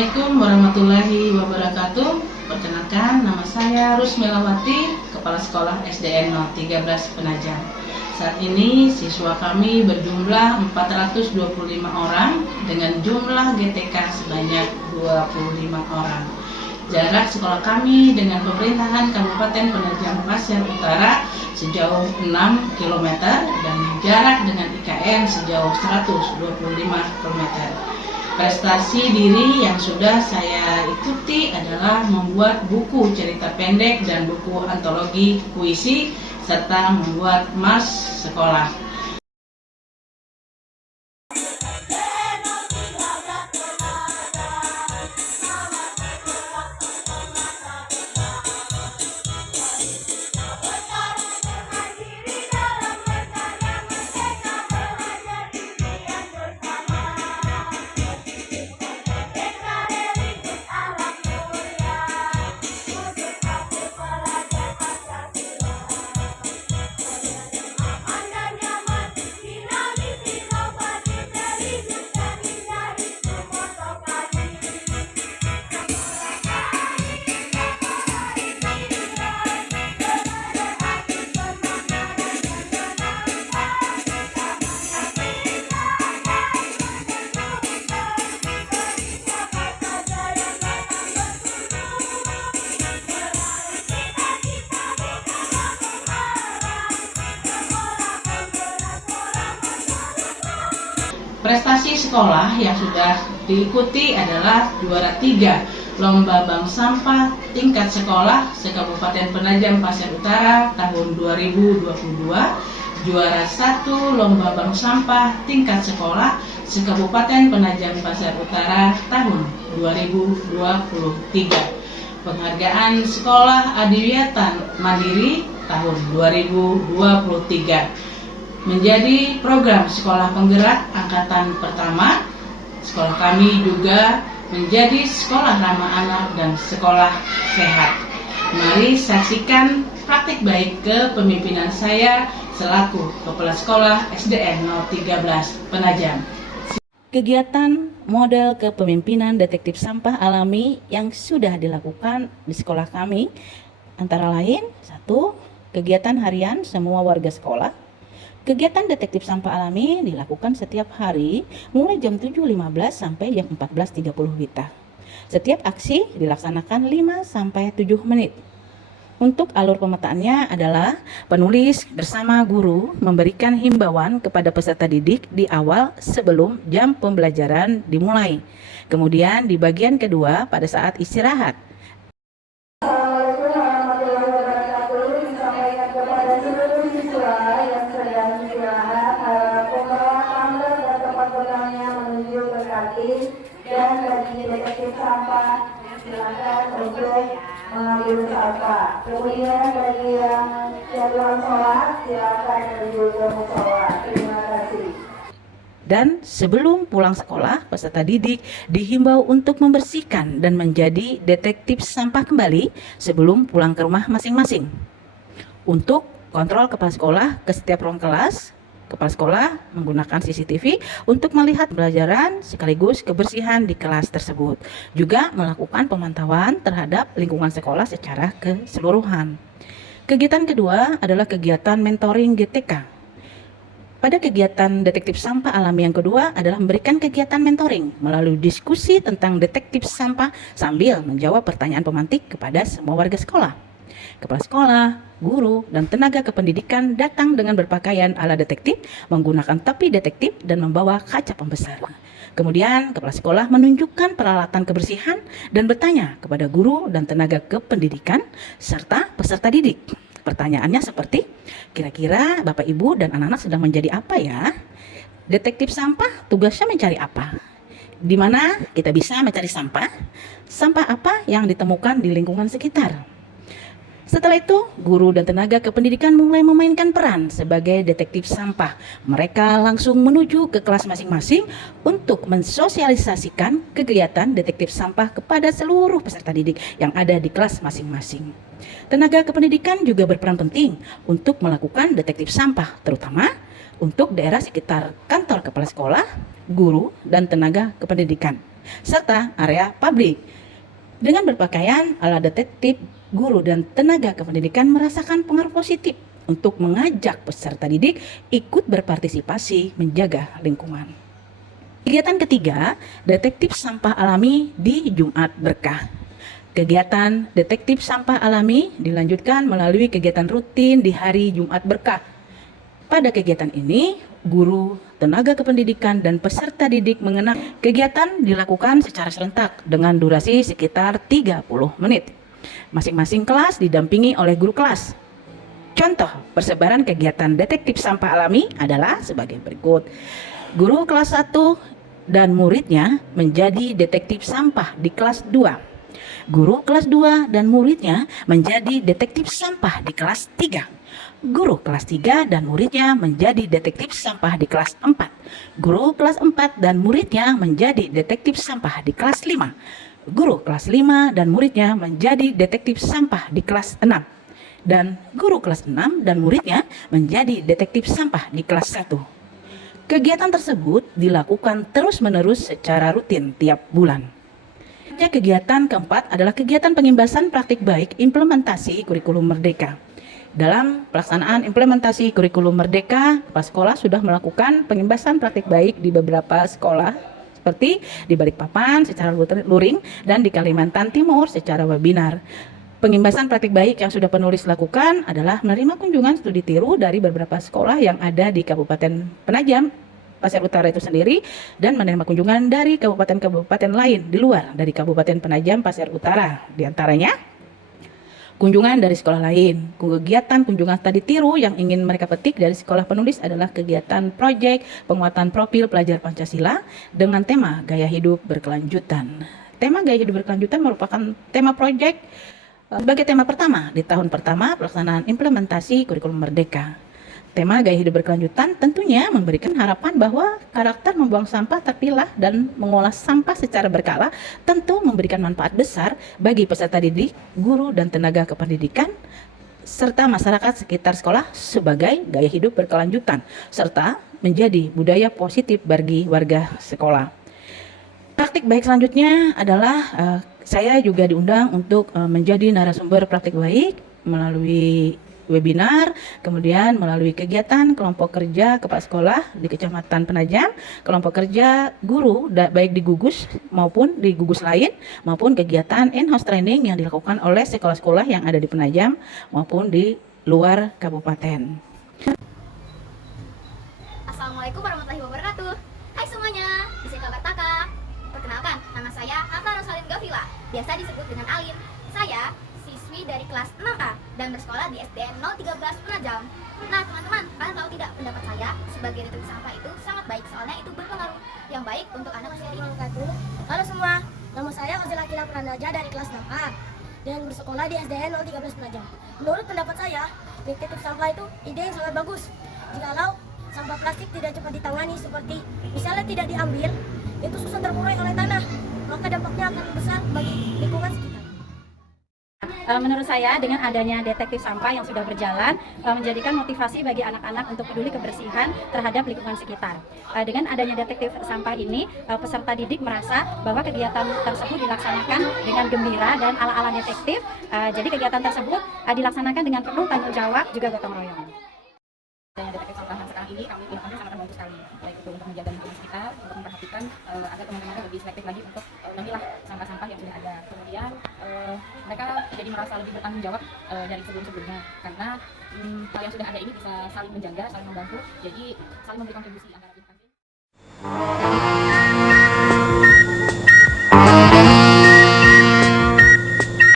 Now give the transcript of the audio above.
Assalamualaikum warahmatullahi wabarakatuh. Perkenalkan, nama saya Rusmilawati, Kepala Sekolah SDN 013 Penajam. Saat ini siswa kami berjumlah 425 orang dengan jumlah GTK sebanyak 25 orang. Jarak sekolah kami dengan pemerintahan Kabupaten Penajam Pasir Utara sejauh 6 km dan jarak dengan IKN sejauh 125 km. Prestasi diri yang sudah saya ikuti adalah membuat buku cerita pendek dan buku antologi puisi serta membuat mars sekolah. Prestasi sekolah yang sudah diikuti adalah juara 3 Lomba Bank Sampah tingkat sekolah se-Kabupaten Penajam Pasir Utara tahun 2022, juara 1 Lomba Bank Sampah tingkat sekolah se-Kabupaten Penajam Pasir Utara tahun 2023. Penghargaan Sekolah Adiwiyata Mandiri tahun 2023. Menjadi program sekolah penggerak angkatan pertama, sekolah kami juga menjadi sekolah ramah anak dan sekolah sehat. Mari saksikan praktik baik kepemimpinan saya selaku Kepala Sekolah SDN 013 Penajam. Kegiatan model kepemimpinan detektif sampah alami yang sudah dilakukan di sekolah kami antara lain 1. Kegiatan harian semua warga sekolah. Kegiatan detektif sampah alami dilakukan setiap hari mulai jam 7.15 sampai jam 14.30 WITA. Setiap aksi dilaksanakan 5-7 menit. Untuk alur pemetaannya adalah penulis bersama guru memberikan himbauan kepada peserta didik di awal sebelum jam pembelajaran dimulai. Kemudian di bagian kedua pada saat istirahat. Dan bagi detektif sampah silakan untuk mengambil sampah. Kemudian bagi yang jadwal sholat silakan menuju ke musola. Terima kasih. Dan sebelum pulang sekolah, peserta didik dihimbau untuk membersihkan dan menjadi detektif sampah kembali sebelum pulang ke rumah masing-masing. Untuk kontrol kepala sekolah ke setiap ruang kelas, kepala sekolah menggunakan CCTV untuk melihat pembelajaran sekaligus kebersihan di kelas tersebut. Juga melakukan pemantauan terhadap lingkungan sekolah secara keseluruhan. Kegiatan kedua adalah kegiatan mentoring GTK. Pada kegiatan detektif sampah alami yang kedua adalah memberikan kegiatan mentoring melalui diskusi tentang detektif sampah sambil menjawab pertanyaan pemantik kepada semua warga sekolah. Kepala sekolah, guru, dan tenaga kependidikan datang dengan berpakaian ala detektif, menggunakan topi detektif, dan membawa kaca pembesar. Kemudian, kepala sekolah menunjukkan peralatan kebersihan dan bertanya kepada guru dan tenaga kependidikan, serta peserta didik. Pertanyaannya seperti, kira-kira Bapak, Ibu, dan anak-anak sedang menjadi apa ya? Detektif sampah tugasnya mencari apa? Di mana kita bisa mencari sampah? Sampah apa yang ditemukan di lingkungan sekitar? Setelah itu, guru dan tenaga kependidikan mulai memainkan peran sebagai detektif sampah. Mereka langsung menuju ke kelas masing-masing untuk mensosialisasikan kegiatan detektif sampah kepada seluruh peserta didik yang ada di kelas masing-masing. Tenaga kependidikan juga berperan penting untuk melakukan detektif sampah, terutama untuk daerah sekitar kantor kepala sekolah, guru, dan tenaga kependidikan. serta area publik. Dengan berpakaian ala detektif, guru dan tenaga kependidikan merasakan pengaruh positif untuk mengajak peserta didik ikut berpartisipasi menjaga lingkungan. Kegiatan ketiga, detektif sampah alami di Jumat Berkah. Kegiatan detektif sampah alami dilanjutkan melalui kegiatan rutin di hari Jumat Berkah. Pada kegiatan ini, guru, tenaga kependidikan, dan peserta didik mengenal. Kegiatan dilakukan secara serentak dengan durasi sekitar 30 menit. Masing-masing kelas didampingi oleh guru kelas. Contoh persebaran kegiatan detektif sampah alami adalah sebagai berikut. Guru kelas 1 dan muridnya menjadi detektif sampah di kelas 2. Guru kelas 2 dan muridnya menjadi detektif sampah di kelas 3. Guru kelas 3 dan muridnya menjadi detektif sampah di kelas 4. Guru kelas 4 dan muridnya menjadi detektif sampah di kelas 5. Guru kelas 5 dan muridnya menjadi detektif sampah di kelas 6. Dan guru kelas 6 dan muridnya menjadi detektif sampah di kelas 1. Kegiatan tersebut dilakukan terus-menerus secara rutin tiap bulan. Kegiatan keempat adalah kegiatan pengimbasan praktik baik implementasi kurikulum Merdeka. Dalam pelaksanaan implementasi kurikulum Merdeka, kepala sekolah sudah melakukan pengimbasan praktik baik di beberapa sekolah, seperti di Balikpapan secara luring dan di Kalimantan Timur secara webinar. Pengimbasan praktik baik yang sudah penulis lakukan adalah menerima kunjungan studi tiru dari beberapa sekolah yang ada di Kabupaten Penajam Pasir Utara itu sendiri, dan menerima kunjungan dari kabupaten-kabupaten lain di luar dari Kabupaten Penajam Pasir Utara, diantaranya kunjungan dari sekolah lain. Kegiatan kunjungan tadi tiru yang ingin mereka petik dari sekolah penulis adalah kegiatan proyek penguatan profil pelajar Pancasila dengan tema gaya hidup berkelanjutan. Tema gaya hidup berkelanjutan merupakan tema proyek sebagai tema pertama di tahun pertama pelaksanaan implementasi kurikulum Merdeka. Tema gaya hidup berkelanjutan tentunya memberikan harapan bahwa karakter membuang sampah terpilah dan mengolah sampah secara berkala tentu memberikan manfaat besar bagi peserta didik, guru, dan tenaga kependidikan, serta masyarakat sekitar sekolah sebagai gaya hidup berkelanjutan, serta menjadi budaya positif bagi warga sekolah. Praktik baik selanjutnya adalah saya juga diundang untuk menjadi narasumber praktik baik melalui webinar, kemudian melalui kegiatan kelompok kerja kepala sekolah di Kecamatan Penajam, kelompok kerja guru baik di gugus maupun di gugus lain, maupun kegiatan in-house training yang dilakukan oleh sekolah-sekolah yang ada di Penajam maupun di luar kabupaten. Assalamualaikum warahmatullahi wabarakatuh. Hai semuanya, di sini kabar Taka. Perkenalkan, nama saya Atta Rosalin Gavila, biasa disebut dengan Alin. Saya siswi dari kelas 6A dan bersekolah di SDN 013 Penajam. Nah teman-teman, kalian tahu tidak pendapat saya sebagai detektif sampah itu sangat baik, soalnya itu berpengaruh yang baik untuk anak usia dini. Halo semua, nama saya Ozil Akila Pranaja dari kelas 6A dan bersekolah di SDN 013 Penajam. Menurut pendapat saya, detektif sampah itu ide yang sangat bagus. Jikalau sampah plastik tidak cepat ditangani seperti misalnya tidak diambil, itu susah terurai oleh tanah, maka dampaknya akan besar bagi lingkungan sekitar. Menurut saya dengan adanya detektif sampah yang sudah berjalan menjadikan motivasi bagi anak-anak untuk peduli kebersihan terhadap lingkungan sekitar. Dengan adanya detektif sampah ini, peserta didik merasa bahwa kegiatan tersebut dilaksanakan dengan gembira dan ala-ala detektif. Jadi kegiatan tersebut dilaksanakan dengan penuh tanggung jawab juga gotong royong. Adanya detektif sampah sekarang ini kami sangat membantu sekali, baik itu untuk menjaga lingkungan sekitar, untuk memperhatikan agar teman-teman lebih selektif lagi untuk memilah sampah-sampah yang sudah ada. Kemudian mereka jadi merasa lebih bertanggung jawab dari sebelum-sebelumnya, karena hal yang sudah ada ini bisa saling menjaga, saling membantu, jadi saling memberi kontribusi antara tim.